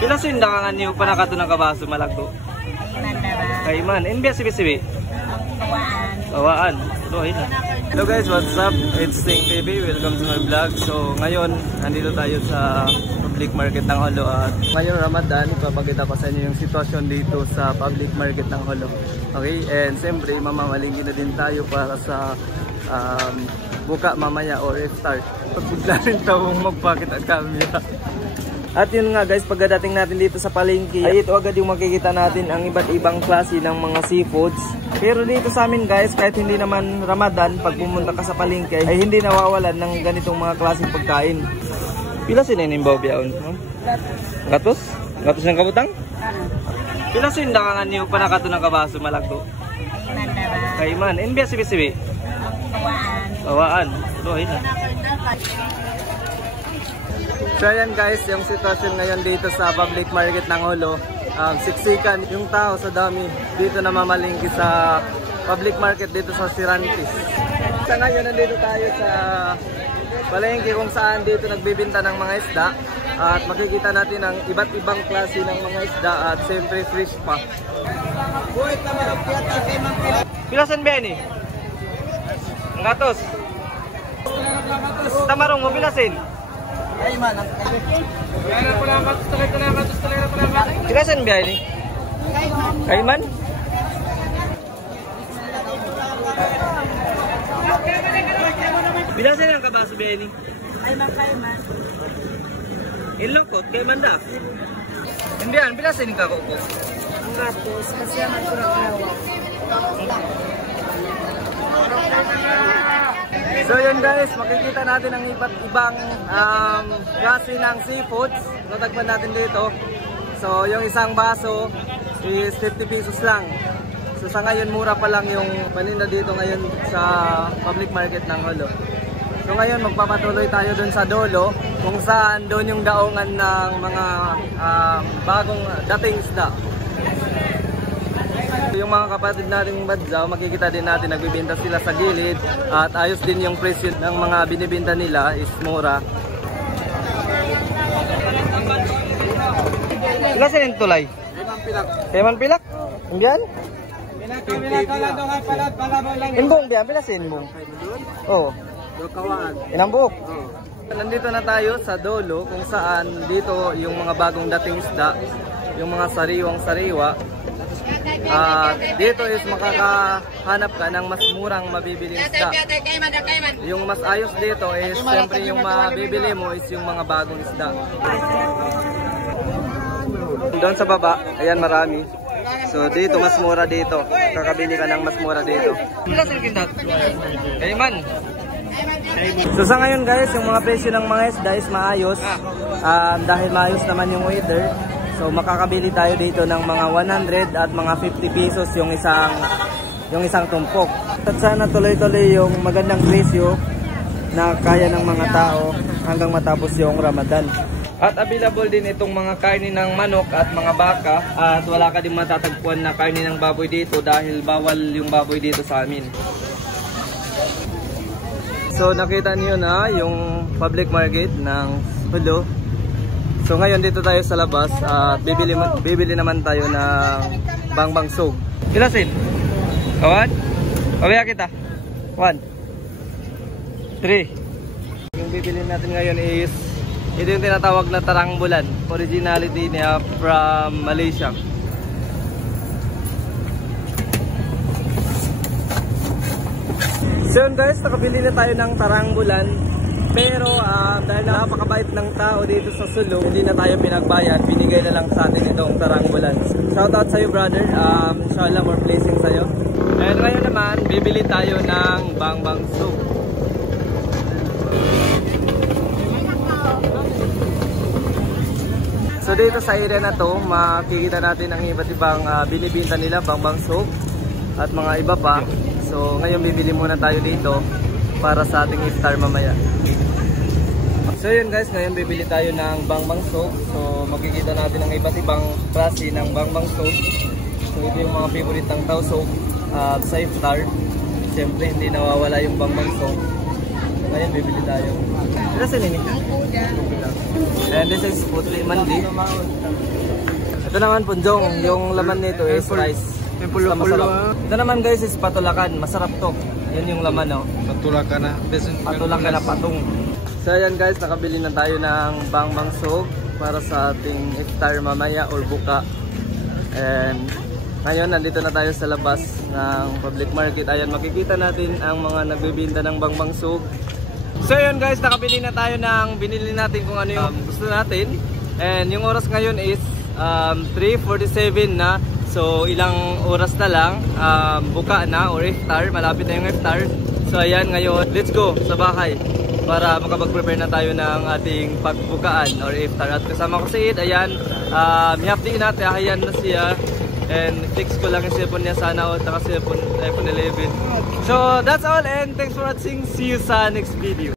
Pila sindakangan niyo pa nakato ng kabaso malagdo? Kaiman. NBS sibi-sibi? Bawaan. Hello guys, what's up? It's Sting TV. Welcome to my vlog. So ngayon, nandito tayo sa public market ng Holo. At ngayong Ramadan, ipapakita ko sa inyo yung sitwasyon dito sa public market ng Holo. Okay, and siyempre mamamalingki na din tayo para sa buka mamaya or start. Pagpugla rin tawong magpakita ang camera. At yun nga guys, pagdating natin dito sa palengke, ay ito agad yung makikita natin ang iba't ibang klase ng mga seafoods. Pero dito sa amin guys, kahit hindi naman Ramadan, pag pumunta ka sa palengke ay hindi nawawalan ng ganitong mga klaseng pagkain. Pila sinenimbaw biyaon? Gatos? Gatos ng kabutang? Pila sindakangan niyo pa nakato ng kabaso malagdo? Kaiman. NBS sibi-sibi? Bawaan. So ayan guys, yung sitwasyon ngayon dito sa public market ng Holo, siksikan yung tao sa dami dito na mamalingki sa public market dito sa Sirantis. Sa ngayon nandito tayo sa palengke kung saan dito nagbibinta ng mga isda at makikita natin ang iba't ibang klase ng mga isda at siyempre fresh pa. Pilasan ba ni? Ang gatos? Tamarong mo pilasin? Kaiman. Kailan biyahe ni? Kaiman? Bilang sila ang kabaso biyahe ni? Kaiman. Ilokot, Kaiman da? Indian, bilang sila yung kakukot? Ang gatos, kasi ang magkuraklawa. So yun guys, makikita natin ang iba't ibang klase ng seafoods na tagpan natin dito. So yung isang baso is 50 pesos lang. So sa ngayon mura pa lang yung paninda dito ngayon sa public market ng Holo. So ngayon magpapatuloy tayo dun sa dulo kung saan doon yung daungan ng mga bagong dating isda. Yung mga kapatid nating badyaw, makikita din natin nagbibenta sila sa gilid at ayos din yung presyo ng mga binibenta nila is mura. Ilan sila yung tulay? 5 pilak. Imbiyan? Inbong biyan, pila sa inbong? Oo. Inang buok? Nandito na tayo sa dulo kung saan dito yung mga bagong dating isda, yung mga sariwang-sariwa. Dito is makakahanap ka ng mas murang mabibili isda. Yung mas ayos dito is siyempre yung mabibili mo is yung mga bagong isda. Doon sa baba, ayan marami. So dito mas mura dito. Kakabili ka ng mas mura dito. Kaiman. So sa ngayon guys, yung mga presyo ng mga isda is maayos. Dahil maayos naman yung weather. So makakabili tayo dito ng mga 100 at mga 50 pesos yung isang tumpok. At sana tuloy-tuloy yung magandang presyo na kaya ng mga tao hanggang matapos yung Ramadan. At available din itong mga kainin ng manok at mga baka at wala ka din matatagpuan na kainin ng baboy dito dahil bawal yung baboy dito sa amin. So nakita niyo na yung public market ng Holo. So ngayon dito tayo sa labas at bibili naman tayo ng bangbang sog. Ilasin? Kawan? Pabaya kita. 1, 3. Yung bibili natin ngayon is ito yung tinatawag na tarangbulan. Originality niya from Malaysia. So yun guys, nakabili na tayo ng tarangbulan. Pero dahil napakabait ng tao dito sa Sulu, hindi na tayo pinagbayad, binigay na lang sa atin itong tarangbulan. Shoutout sa iyo brother, inshallah more blessings sa iyo. And ngayon naman, bibili tayo ng bangbang soup. So dito sa area na to, makikita natin ang iba't ibang binibinta nila, bangbang soup at mga iba pa. So ngayon bibili muna tayo dito para sa ating iftar mamaya. So yun guys, ngayon bibili tayo ng bangbang soup. So makikita natin ang iba't ibang klase ng bangbang soup. So ito yung mga favorite ng tao soup sa iftar. Siyempre hindi nawawala yung bangbang soup. Ngayon bibili tayo. Ito sila ni? And this is putli mandi. Ito naman punjong, yung laman nito is rice. Basta masarap. Ito naman guys is patulakan, masarap to. Yan yung laman no. Patulakan na. Patulakan na patong. So ayan guys, nakabili na tayo ng bangbang sog para sa ating iftar mamaya or buka. And ngayon nandito na tayo sa labas ng public market. Ayan, makikita natin ang mga nagbebenta ng bangbang sog. So ayan guys, nakabili na tayo ng binili natin kung ano yung gusto natin. And yung oras ngayon is 3:47 na. So ilang oras na lang buka na or iftar, malapit na yung iftar. So ayan, ngayon let's go sa bahay para makapag-prepare na tayo ng ating pagbukaan or iftar. At kasama ko si Ed, ayan, mihaptiin natin, ayan na siya. And fix ko lang yung cellphone niya sana o taka cellphone iPhone 11. So that's all and thanks for watching. See you sa next video.